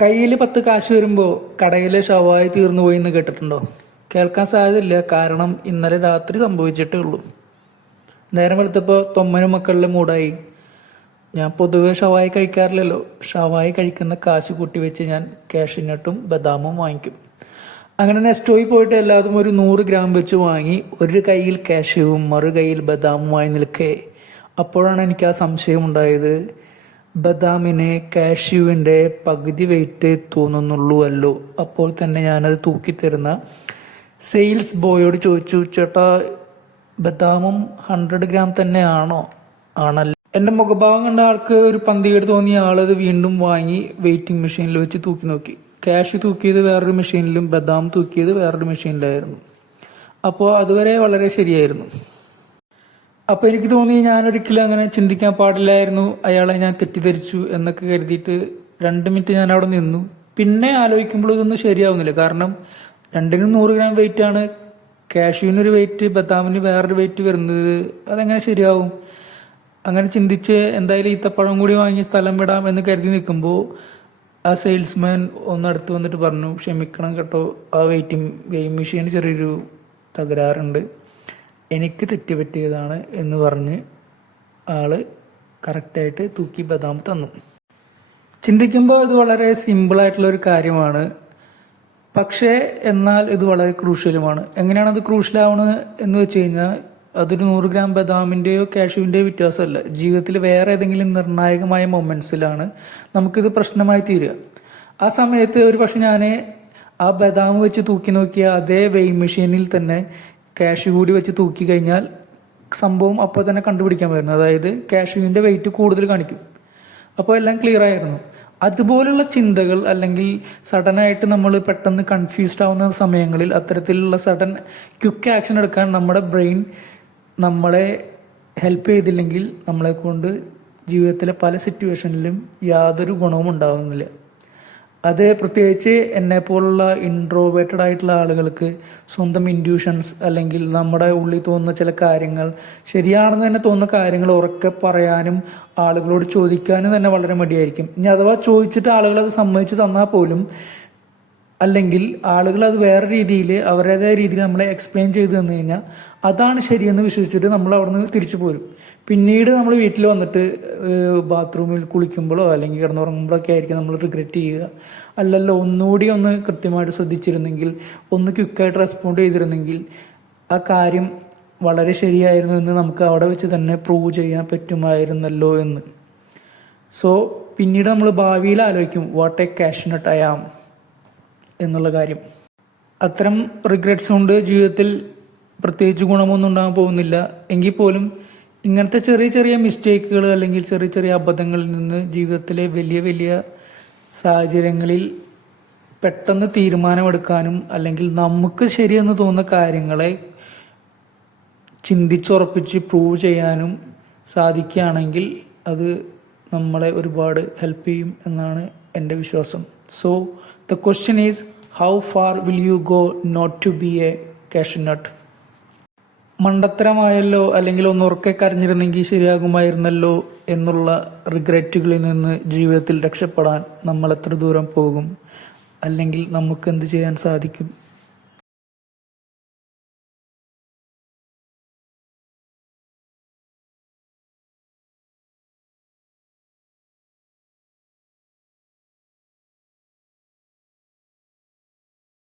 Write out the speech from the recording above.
കയ്യിൽ 10 കാശ് വരുമ്പോൾ കടയിലെ ഷവായി തീർന്നു പോയി എന്ന് കേട്ടിട്ടുണ്ടോ? കേൾക്കാൻ സാധ്യതയില്ല, കാരണം ഇന്നലെ രാത്രി സംഭവിച്ചിട്ടേ ഉള്ളൂ. നേരം വെളുത്തപ്പോൾ തൊമ്മനും മക്കളിലെ മൂടായി. ഞാൻ പൊതുവെ ഷവായി കഴിക്കാറില്ലല്ലോ. ഷവായി കഴിക്കുന്ന കാശ് കൂട്ടി വെച്ച് ഞാൻ കാഷ്യൂനട്ടും ബദാമും വാങ്ങിക്കും. അങ്ങനെ നെസ്റ്റോയിൽ പോയിട്ട് എല്ലാതും ഒരു 100 ഗ്രാം വെച്ച് വാങ്ങി. ഒരു കയ്യിൽ കാഷ്യൂവും മറു കയ്യിൽ ബദാമുമായി നിൽക്കേ അപ്പോഴാണ് എനിക്ക് ആ സംശയം ഉണ്ടായത്. ബദാമിന് കാഷ്യൂവിൻ്റെ പകുതി വെയിറ്റ് തോന്നുന്നുള്ളൂവല്ലോ. അപ്പോൾ തന്നെ ഞാനത് തൂക്കിത്തരുന്ന സെയിൽസ് ബോയോട് ചോദിച്ചു, ചേട്ടാ ബദാമും 100 ഗ്രാം തന്നെയാണോ? ആണല്ലോ. എൻ്റെ മുഖഭാവം കണ്ട ആൾക്ക് ഒരു പന്തികേട് തോന്നിയ ആളത് വീണ്ടും വാങ്ങി വെയിറ്റിംഗ് മെഷീനിൽ വെച്ച് തൂക്കി നോക്കി. കാഷ്യൂ തൂക്കിയത് വേറൊരു മെഷീനിലും ബദാം തൂക്കിയത് വേറൊരു മെഷീനിലായിരുന്നു. അപ്പോൾ അതുവരെ വളരെ ശരിയായിരുന്നു. അപ്പോൾ എനിക്ക് തോന്നി ഞാനൊരിക്കലും അങ്ങനെ ചിന്തിക്കാൻ പാടില്ലായിരുന്നു, അയാളെ ഞാൻ തെറ്റിദ്ധരിച്ചു എന്നൊക്കെ കരുതിയിട്ട് 2 മിനിറ്റ് ഞാൻ അവിടെ നിന്നു. പിന്നെ ആലോചിക്കുമ്പോൾ ഇതൊന്നും ശരിയാവുന്നില്ല. കാരണം രണ്ടിനും 100 ഗ്രാം വെയിറ്റാണ്. കാഷ്യൂവിനൊരു വെയിറ്റ് ബദാമിന് വേറൊരു വെയിറ്റ് വരുന്നത്. അതെങ്ങനെ ശരിയാവും? അങ്ങനെ ചിന്തിച്ച് എന്തായാലും ഈത്തപ്പഴം കൂടി വാങ്ങി സ്ഥലം വിടാം എന്ന് കരുതി നിൽക്കുമ്പോൾ ആ സെയിൽസ്മാൻ അടുത്ത് വന്നിട്ട് പറഞ്ഞു, ക്ഷമിക്കണം കേട്ടോ, ആ വെയിറ്റിംഗ് മെഷീന് ചെറിയൊരു തകരാറുണ്ട്, എനിക്ക് തെറ്റുപറ്റിയതാണ് എന്ന് പറഞ്ഞ് ആള് കറക്റ്റായിട്ട് തൂക്കി ബദാം തന്നു. ചിന്തിക്കുമ്പോൾ ഇത് വളരെ സിമ്പിളായിട്ടുള്ളൊരു കാര്യമാണ്, പക്ഷേ എന്നാൽ ഇത് വളരെ ക്രൂഷ്യലുമാണ്. എങ്ങനെയാണ് അത് ക്രൂഷ്യലാവുന്നത് എന്ന് വെച്ച് കഴിഞ്ഞാൽ, അതൊരു 100 ഗ്രാം ബദാമിൻ്റെയോ കാഷ്യൂവിൻ്റെയോ വ്യത്യാസമല്ല. ജീവിതത്തിൽ വേറെ ഏതെങ്കിലും നിർണായകമായ മൊമെൻറ്റ്സിലാണ് നമുക്കിത് പ്രശ്നമായി തീരുക. ആ സമയത്ത് ഒരു പക്ഷെ ഞാൻ ആ ബദാം വെച്ച് തൂക്കി നോക്കിയ അതേ വെയിങ് മെഷീനിൽ തന്നെ കാഷ്യൂ കൂടി വെച്ച് തൂക്കി കഴിഞ്ഞാൽ സംഭവം അപ്പോൾ തന്നെ കണ്ടുപിടിക്കാൻ പറ്റുന്നു. അതായത് കാഷ്യൂവിൻ്റെ വെയിറ്റ് കൂടുതൽ കാണിക്കും. അപ്പോൾ എല്ലാം ക്ലിയർ ആയിരുന്നു. അതുപോലുള്ള ചിന്തകൾ അല്ലെങ്കിൽ സഡനായിട്ട് നമ്മൾ പെട്ടെന്ന് കൺഫ്യൂസ്ഡ് ആവുന്ന സമയങ്ങളിൽ അത്തരത്തിലുള്ള സഡൻ ക്വിക്ക് ആക്ഷൻ എടുക്കാൻ നമ്മുടെ ബ്രെയിൻ നമ്മളെ ഹെൽപ്പ് ചെയ്തില്ലെങ്കിൽ നമ്മളെ കൊണ്ട് ജീവിതത്തിലെ പല സിറ്റുവേഷനിലും യാതൊരു ഗുണവും ഉണ്ടാകുന്നില്ല. അത് പ്രത്യേകിച്ച് എന്നെപ്പോലുള്ള ഇൻട്രോവേർട്ടഡ് ആയിട്ടുള്ള ആളുകൾക്ക് സ്വന്തം ഇൻഡ്യൂഷൻസ് അല്ലെങ്കിൽ നമ്മുടെ ഉള്ളിൽ തോന്നുന്ന ചില കാര്യങ്ങൾ ശരിയാണെന്ന് തന്നെ തോന്നുന്ന കാര്യങ്ങൾ ഉറക്കെ പറയാനും ആളുകളോട് ചോദിക്കാനും തന്നെ വളരെ മടിയായിരിക്കും. ഇനി അഥവാ ചോദിച്ചിട്ട് ആളുകൾ അത് സമ്മതിച്ച് തന്നാൽ പോലും, അല്ലെങ്കിൽ ആളുകൾ അത് വേറെ രീതിയിൽ അവരുടേതായ രീതിയിൽ നമ്മളെ എക്സ്പ്ലെയിൻ ചെയ്ത് തന്നു കഴിഞ്ഞാൽ അതാണ് ശരിയെന്ന് വിശ്വസിച്ചിട്ട് നമ്മൾ അവിടെ നിന്ന് തിരിച്ചു പോരും. പിന്നീട് നമ്മൾ വീട്ടിൽ വന്നിട്ട് ബാത്റൂമിൽ കുളിക്കുമ്പോഴോ അല്ലെങ്കിൽ കിടന്നുറങ്ങുമ്പോഴൊക്കെ ആയിരിക്കും നമ്മൾ റിഗ്രറ്റ് ചെയ്യുക. അല്ലല്ലോ, ഒന്നുകൂടി ഒന്ന് കൃത്യമായിട്ട് ശ്രദ്ധിച്ചിരുന്നെങ്കിൽ, ഒന്ന് ക്വിക്കായിട്ട് റെസ്പോണ്ട് ചെയ്തിരുന്നെങ്കിൽ ആ കാര്യം വളരെ ശരിയായിരുന്നു എന്ന് നമുക്ക് അവിടെ വെച്ച് തന്നെ പ്രൂവ് ചെയ്യാൻ പറ്റുമായിരുന്നല്ലോ എന്ന്. സോ പിന്നീട് നമ്മൾ ഭാവിയിൽ ആലോചിക്കും, what a cashew nut I am എന്നുള്ള കാര്യം. അത്തരം റിഗ്രറ്റ്സ് കൊണ്ട് ജീവിതത്തിൽ പ്രത്യേകിച്ച് ഗുണമൊന്നും ഉണ്ടാകാൻ പോകുന്നില്ല. എങ്കിൽ പോലും ഇങ്ങനത്തെ ചെറിയ ചെറിയ മിസ്റ്റേക്കുകൾ അല്ലെങ്കിൽ ചെറിയ ചെറിയ അബദ്ധങ്ങളിൽ നിന്ന് ജീവിതത്തിലെ വലിയ വലിയ സാഹചര്യങ്ങളിൽ പെട്ടെന്ന് തീരുമാനമെടുക്കാനും അല്ലെങ്കിൽ നമുക്ക് ശരിയെന്ന് തോന്നുന്ന കാര്യങ്ങളെ ചിന്തിച്ചുറപ്പിച്ച് പ്രൂവ് ചെയ്യാനും സാധിക്കുകയാണെങ്കിൽ അത് നമ്മളെ ഒരുപാട് ഹെൽപ്പ് ചെയ്യും എന്നാണ് എൻ്റെ വിശ്വാസം. So the question is, how far will you go not to be a cashew nut? മണ്ടത്തരമായല്ലോ അല്ലെങ്കിൽ ഒന്നുറക്കെ കരഞ്ഞിരുന്നെങ്കിൽ ശരിയാകുമായിരുന്നല്ലോ എന്നുള്ള റിഗ്രറ്റുകളിൽ നിന്ന് ജീവിതത്തിൽ രക്ഷപ്പെടാൻ നമ്മൾ എത്ര ദൂരം പോകും? അല്ലെങ്കിൽ നമുക്ക് എന്ത് ചെയ്യാൻ സാധിക്കും?